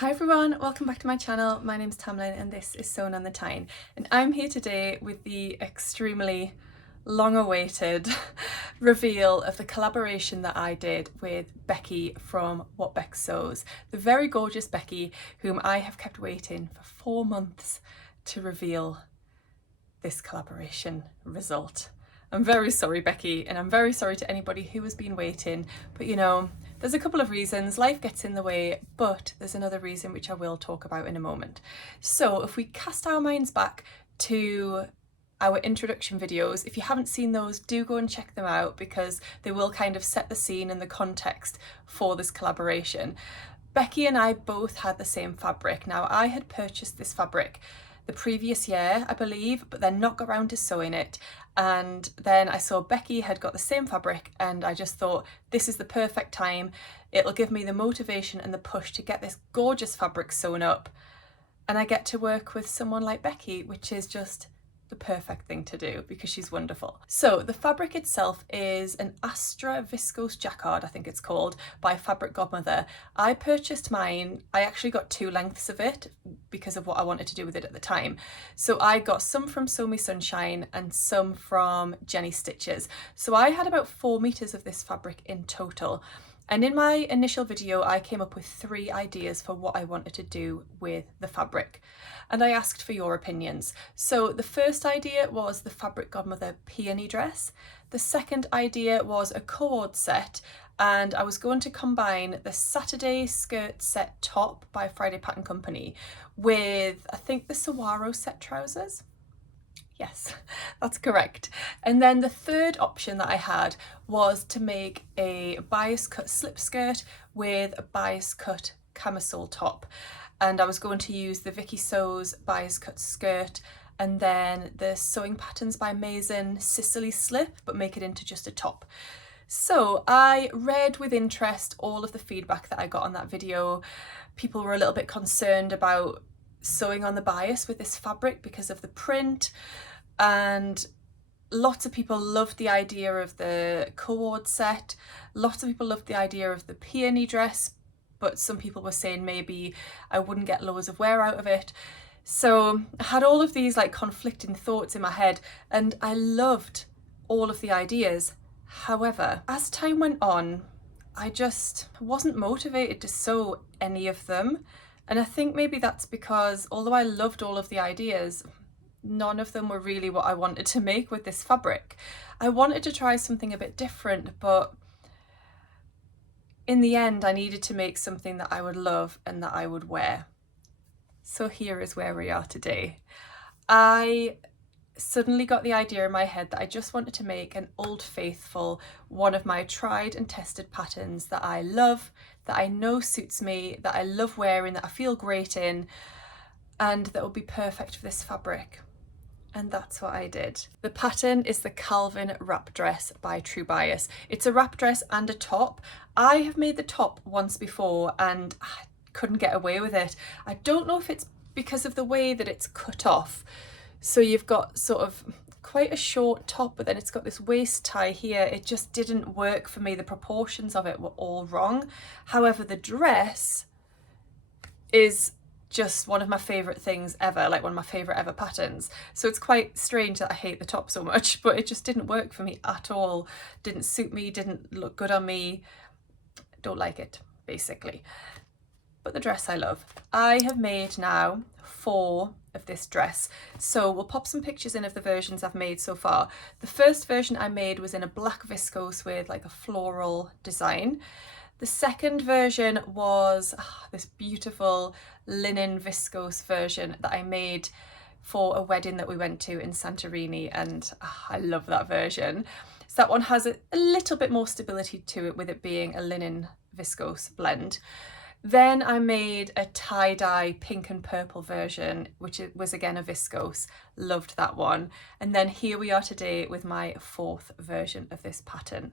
Hi everyone, welcome back to my channel. My name's Tamlyn and this is Sewn on the Tyne, and I'm here today with the extremely long-awaited reveal of the collaboration that I did with Becky from What Beck Sews, the very gorgeous Becky whom I have kept waiting for 4 months to reveal this collaboration result. I'm very sorry, Becky, and I'm very sorry to anybody who has been waiting, but you know, there's a couple of reasons. Life gets in the way, but there's another reason which I will talk about in a moment. So if we cast our minds back to our introduction videos, if you haven't seen those, do go and check them out because they will kind of set the scene and the context for this collaboration. Becky and I both had the same fabric. Now, I had purchased this fabric the previous year, I believe, but then not got around to sewing it. And then I saw Becky had got the same fabric and I just thought, this is the perfect time. It'll give me the motivation and the push to get this gorgeous fabric sewn up. And I get to work with someone like Becky, which is just the perfect thing to do because she's wonderful. So the fabric itself is an Astra Viscose Jacquard, I think it's called, by Fabric Godmother. I purchased mine, I actually got 2 lengths of it because of what I wanted to do with it at the time. So I got some from Sew Me Sunshine and some from Jenny Stitches. So I had about 4 meters of this fabric in total. And in my initial video, I came up with 3 ideas for what I wanted to do with the fabric. And I asked for your opinions. So the first idea was the Fabric Godmother peony dress. The second idea was a cord set, and I was going to combine the Saturday skirt set top by Friday Pattern Company with, I think, the Saguaro set trousers. Yes, that's correct. And then the third option that I had was to make a bias cut slip skirt with a bias cut camisole top. And I was going to use the Vicky Sews bias cut skirt and then the Sewing Patterns by Mason Sicily slip, but make it into just a top. So I read with interest all of the feedback that I got on that video. People were a little bit concerned about sewing on the bias with this fabric because of the print, and lots of people loved the idea of the cord set. Lots of people loved the idea of the peony dress, but some people were saying maybe I wouldn't get loads of wear out of it. So I had all of these like conflicting thoughts in my head, and I loved all of the ideas. However, as time went on, I just wasn't motivated to sew any of them. And I think maybe that's because although I loved all of the ideas, none of them were really what I wanted to make with this fabric. I wanted to try something a bit different, but in the end I needed to make something that I would love and that I would wear. So here is where we are today. I suddenly got the idea in my head that I just wanted to make an Old Faithful, one of my tried and tested patterns that I love, that I know suits me, that I love wearing, that I feel great in, and that would be perfect for this fabric. And that's what I did. The pattern is the Calvin wrap dress by True Bias. It's a wrap dress and a top. I have made the top once before and I couldn't get away with it. I don't know if it's because of the way that it's cut off. So you've got sort of quite a short top, but then it's got this waist tie here. It just didn't work for me. The proportions of it were all wrong. However, the dress is just one of my favourite things ever, like one of my favourite ever patterns. So it's quite strange that I hate the top so much, but it just didn't work for me at all. Didn't suit me, didn't look good on me. Don't like it, basically. But the dress I love. I have made now 4 of this dress. So we'll pop some pictures in of the versions I've made so far. The first version I made was in a black viscose with like a floral design. The second version was this beautiful linen viscose version that I made for a wedding that we went to in Santorini, and I love that version. So that one has a little bit more stability to it with it being a linen viscose blend. Then I made a tie-dye pink and purple version, which was again a viscose. Loved that one. And then here we are today with my 4th version of this pattern.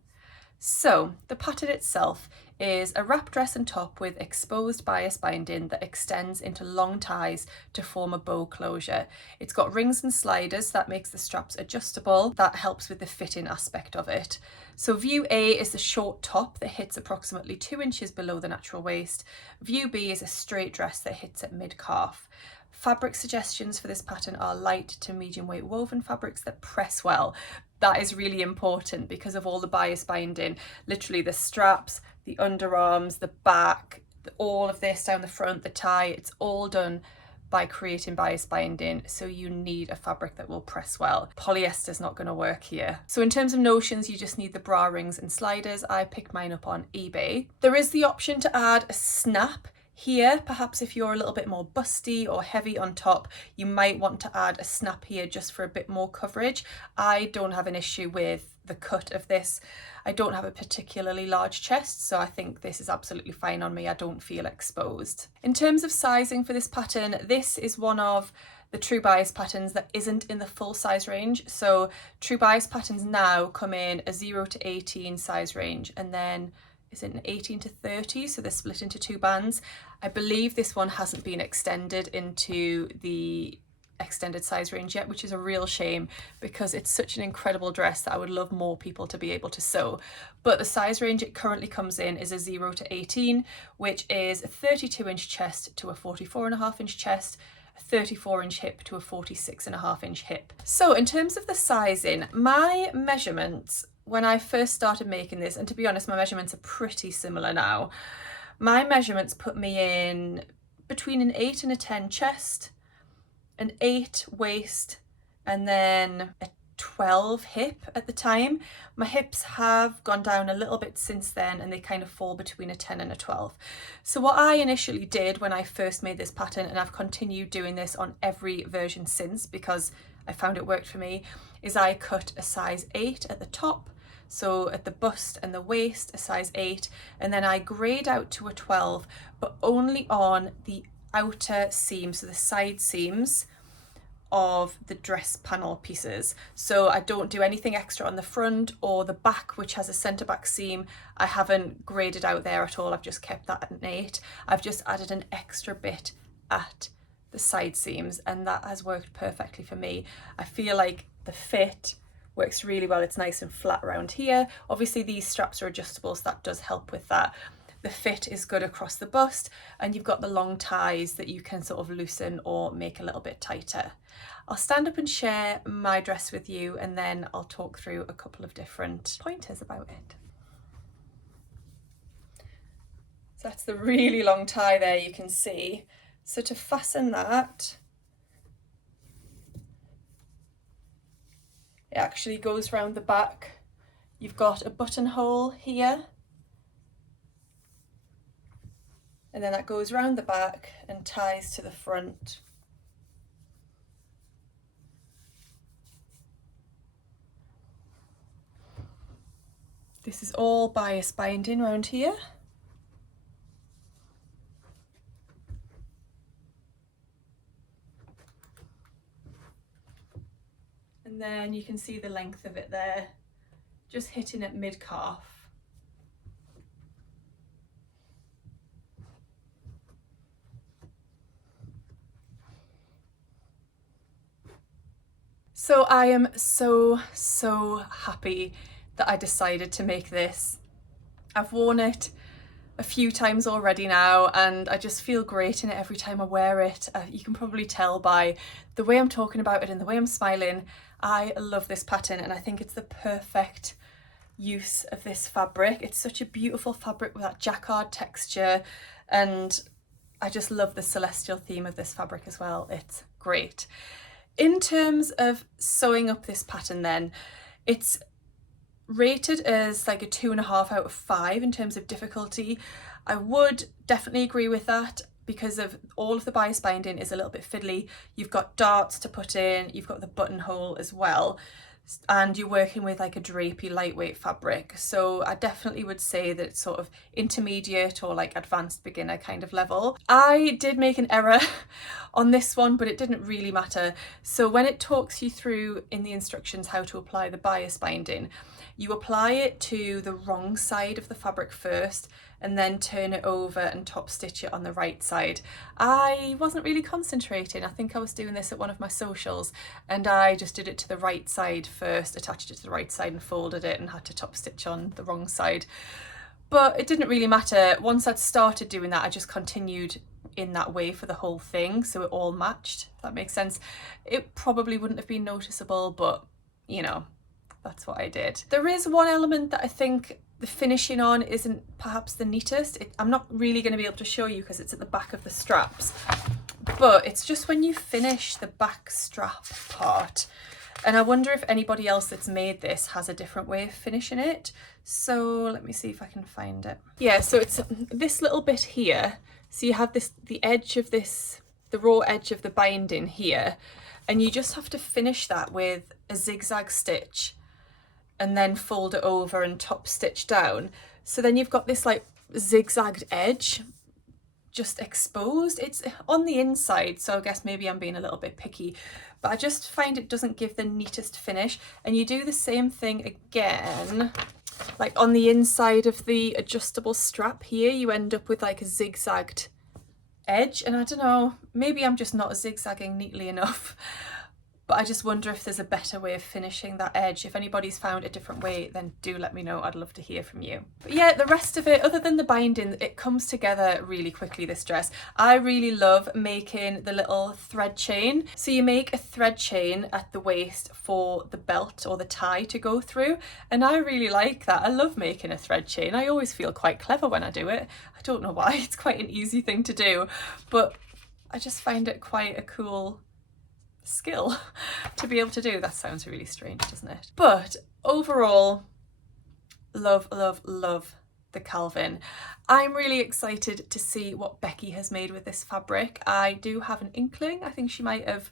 So the pattern itself is a wrap dress and top with exposed bias binding that extends into long ties to form a bow closure. It's got rings and sliders that makes the straps adjustable. That helps with the fitting aspect of it. So view A is the short top that hits approximately 2 inches below the natural waist. View B is a straight dress that hits at mid-calf. Fabric suggestions for this pattern are light to medium weight woven fabrics that press well. That is really important because of all the bias binding. Literally the straps, the underarms, the back, all of this down the front, the tie, it's all done by creating bias binding, so you need a fabric that will press well. Polyester's not going to work here. So in terms of notions, you just need the bra rings and sliders. I picked mine up on eBay. There is the option to add a snap here. Perhaps if you're a little bit more busty or heavy on top, you might want to add a snap here just for a bit more coverage. I don't have an issue with the cut of this. I don't have a particularly large chest, so I think this is absolutely fine on me. I don't feel exposed. In terms of sizing for this pattern, this is one of the True Bias patterns that isn't in the full size range. So True Bias patterns now come in a 0 to 18 size range, and then is it an 18 to 30, so they're split into 2 bands. I believe this one hasn't been extended into the extended size range yet, which is a real shame because it's such an incredible dress that I would love more people to be able to sew. But the size range it currently comes in is a 0 to 18, which is a 32-inch chest to a 44.5-inch chest, a 34-inch hip to a 46.5-inch hip. So in terms of the sizing, my measurements when I first started making this, and to be honest, my measurements are pretty similar now. My measurements put me in between an 8 and a 10 chest, an 8 waist, and then a 12 hip at the time. My hips have gone down a little bit since then, and they kind of fall between a 10 and a 12. So what I initially did when I first made this pattern, and I've continued doing this on every version since because I found it worked for me, is I cut a size 8 at the top, so at the bust and the waist a size 8, and then I grade out to a 12, but only on the outer seams, so the side seams of the dress panel pieces. So I don't do anything extra on the front or the back, which has a centre back seam. I haven't graded out there at all. I've just kept that at an 8. I've just added an extra bit at the side seams, and that has worked perfectly for me. I feel like the fit works really well. It's nice and flat around here. Obviously these straps are adjustable, so that does help with that. The fit is good across the bust, and you've got the long ties that you can sort of loosen or make a little bit tighter. I'll stand up and share my dress with you, and then I'll talk through a couple of different pointers about it. So that's the really long tie there, you can see. So to fasten that, it actually goes round the back. You've got a buttonhole here, and then that goes round the back and ties to the front. This is all bias binding around here. And then you can see the length of it there, just hitting at mid-calf. So I am so happy that I decided to make this. I've worn it a few times already now, and I just feel great in it every time I wear it. You can probably tell by the way I'm talking about it and the way I'm smiling. I love this pattern, and I think it's the perfect use of this fabric. It's such a beautiful fabric with that jacquard texture, and I just love the celestial theme of this fabric as well. It's great. In terms of sewing up this pattern then, it's rated as like a 2.5 out of 5 in terms of difficulty. I would definitely agree with that because of all of the bias binding is a little bit fiddly. You've got darts to put in, you've got the buttonhole as well, and you're working with like a drapey lightweight fabric. So I definitely would say that it's sort of intermediate or like advanced beginner kind of level. I did make an error on this one, but it didn't really matter. So when it talks you through in the instructions how to apply the bias binding, you apply it to the wrong side of the fabric first and then turn it over and top stitch it on the right side. I wasn't really concentrating. I think I was doing this at one of my socials and I just did it to the right side first, attached it to the right side and folded it and had to top stitch on the wrong side. But it didn't really matter. Once I'd started doing that, I just continued in that way for the whole thing, so it all matched, if that makes sense. It probably wouldn't have been noticeable, but you know, that's what I did. There is one element that I think the finishing on isn't perhaps the neatest. I'm not really going to be able to show you because it's at the back of the straps, but it's just when you finish the back strap part. And I wonder if anybody else that's made this has a different way of finishing it. So let me see if I can find it. Yeah, so it's this little bit here. So you have this, the edge of this, the raw edge of the binding here, and you just have to finish that with a zigzag stitch and then fold it over and top stitch down. So then you've got this like zigzagged edge just exposed. It's on the inside, so I guess maybe I'm being a little bit picky, but I just find it doesn't give the neatest finish. And you do the same thing again, like on the inside of the adjustable strap here, you end up with like a zigzagged edge. And I don't know, maybe I'm just not zigzagging neatly enough, but I just wonder if there's a better way of finishing that edge. If anybody's found a different way, then do let me know. I'd love to hear from you. But yeah, the rest of it, other than the binding, it comes together really quickly, this dress. I really love making the little thread chain. So you make a thread chain at the waist for the belt or the tie to go through. And I really like that. I love making a thread chain. I always feel quite clever when I do it. I don't know why, it's quite an easy thing to do, but I just find it quite a cool skill to be able to do. That sounds really strange, doesn't it? But overall, love, love, love the Calvin. I'm really excited to see what Becky has made with this fabric. I do have an inkling. I think she might have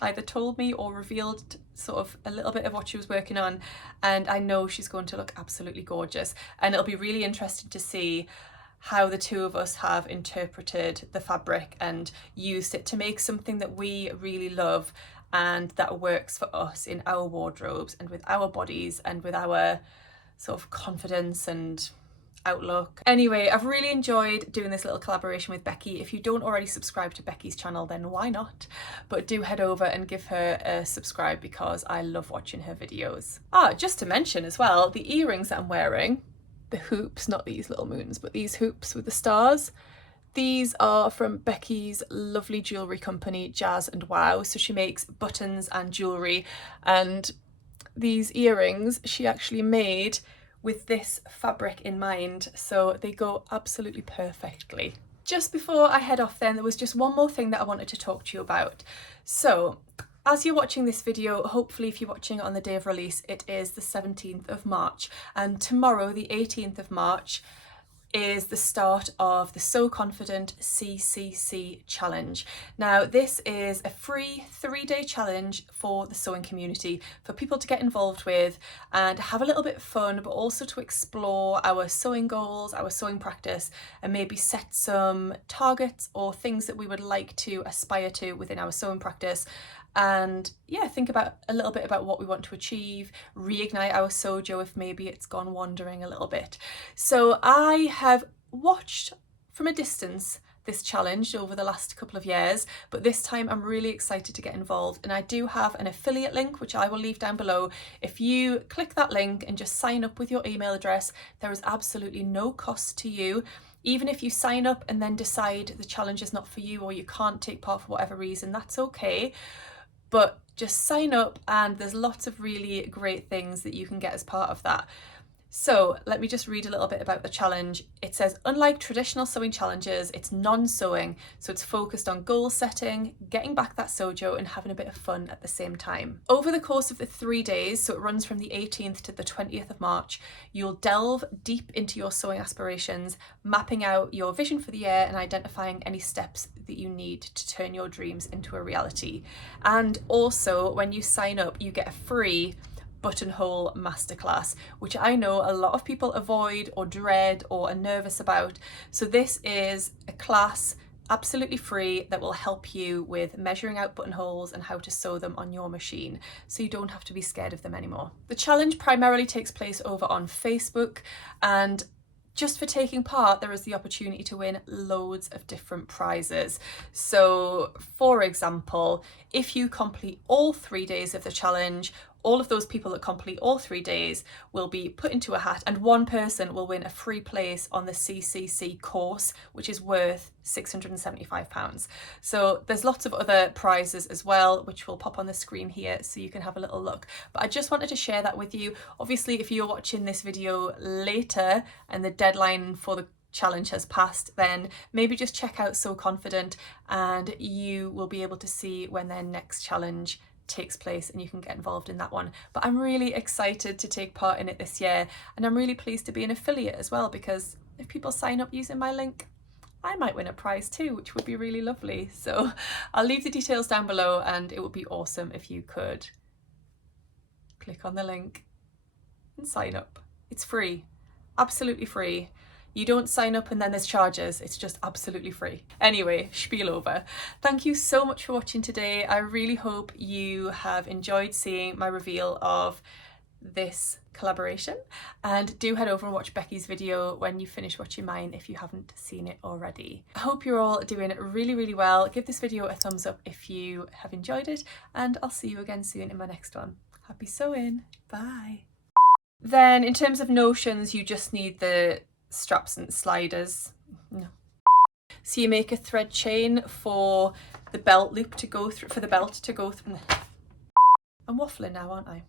either told me or revealed sort of a little bit of what she was working on, and I know she's going to look absolutely gorgeous, and it'll be really interesting to see how the two of us have interpreted the fabric and used it to make something that we really love and that works for us in our wardrobes and with our bodies and with our sort of confidence and outlook. Anyway, I've really enjoyed doing this little collaboration with Becky. If you don't already subscribe to Becky's channel, then why not? But do head over and give her a subscribe because I love watching her videos. Just to mention as well, the earrings that I'm wearing, the hoops, not these little moons, but these hoops with the stars, these are from Becky's lovely jewellery company, Jazz and Wow. So she makes buttons and jewellery, and these earrings she actually made with this fabric in mind, so they go absolutely perfectly. Just before I head off then, there was just one more thing that I wanted to talk to you about. So as you're watching this video, hopefully if you're watching it on the day of release, it is the 17th of March, and tomorrow, the 18th of March, is the start of the So Confident CCC challenge. Now, this is a free 3-day challenge for the sewing community, for people to get involved with and have a little bit of fun, but also to explore our sewing goals, our sewing practice, and maybe set some targets or things that we would like to aspire to within our sewing practice. And yeah, think about a little bit about what we want to achieve, reignite our sojo if maybe it's gone wandering a little bit. So I have watched from a distance this challenge over the last couple of years, but this time I'm really excited to get involved, and I do have an affiliate link which I will leave down below. If you click that link and just sign up with your email address, there is absolutely no cost to you. Even if you sign up and then decide the challenge is not for you or you can't take part for whatever reason, that's okay. But just sign up and there's lots of really great things that you can get as part of that. So let me just read a little bit about the challenge. It says, unlike traditional sewing challenges, it's non-sewing, so it's focused on goal setting, getting back that sojo and having a bit of fun at the same time. Over the course of the 3 days, so it runs from the 18th to the 20th of March, you'll delve deep into your sewing aspirations, mapping out your vision for the year and identifying any steps that you need to turn your dreams into a reality. And also, when you sign up, you get a free buttonhole masterclass, which I know a lot of people avoid or dread or are nervous about. So this is a class absolutely free, that will help you with measuring out buttonholes and how to sew them on your machine, so you don't have to be scared of them anymore. The challenge primarily takes place over on Facebook, and just for taking part, there is the opportunity to win loads of different prizes. So, for example, if you complete all 3 days of the challenge, all of those people that complete all 3 days will be put into a hat, and one person will win a free place on the CCC course, which is worth £675. So there's lots of other prizes as well, which will pop on the screen here so you can have a little look. But I just wanted to share that with you. Obviously, if you're watching this video later and the deadline for the challenge has passed, then maybe just check out So Confident and you will be able to see when their next challenge takes place and you can get involved in that one. But I'm really excited to take part in it this year, and I'm really pleased to be an affiliate as well, because if people sign up using my link, I might win a prize too, which would be really lovely. So I'll leave the details down below, and it would be awesome if you could click on the link and sign up. It's free, absolutely free. You don't sign up and then there's charges, it's just absolutely free. Anyway, spiel over. Thank you so much for watching today. I really hope you have enjoyed seeing my reveal of this collaboration, and do head over and watch Becky's video when you finish watching mine if you haven't seen it already. I hope you're all doing really well. Give this video a thumbs up if you have enjoyed it, and I'll see you again soon in my next one. Happy sewing, bye. Then in terms of notions, you just need the straps and sliders. No. So you make a thread chain for the belt loop to go through, for the belt to go through. I'm waffling now, aren't I?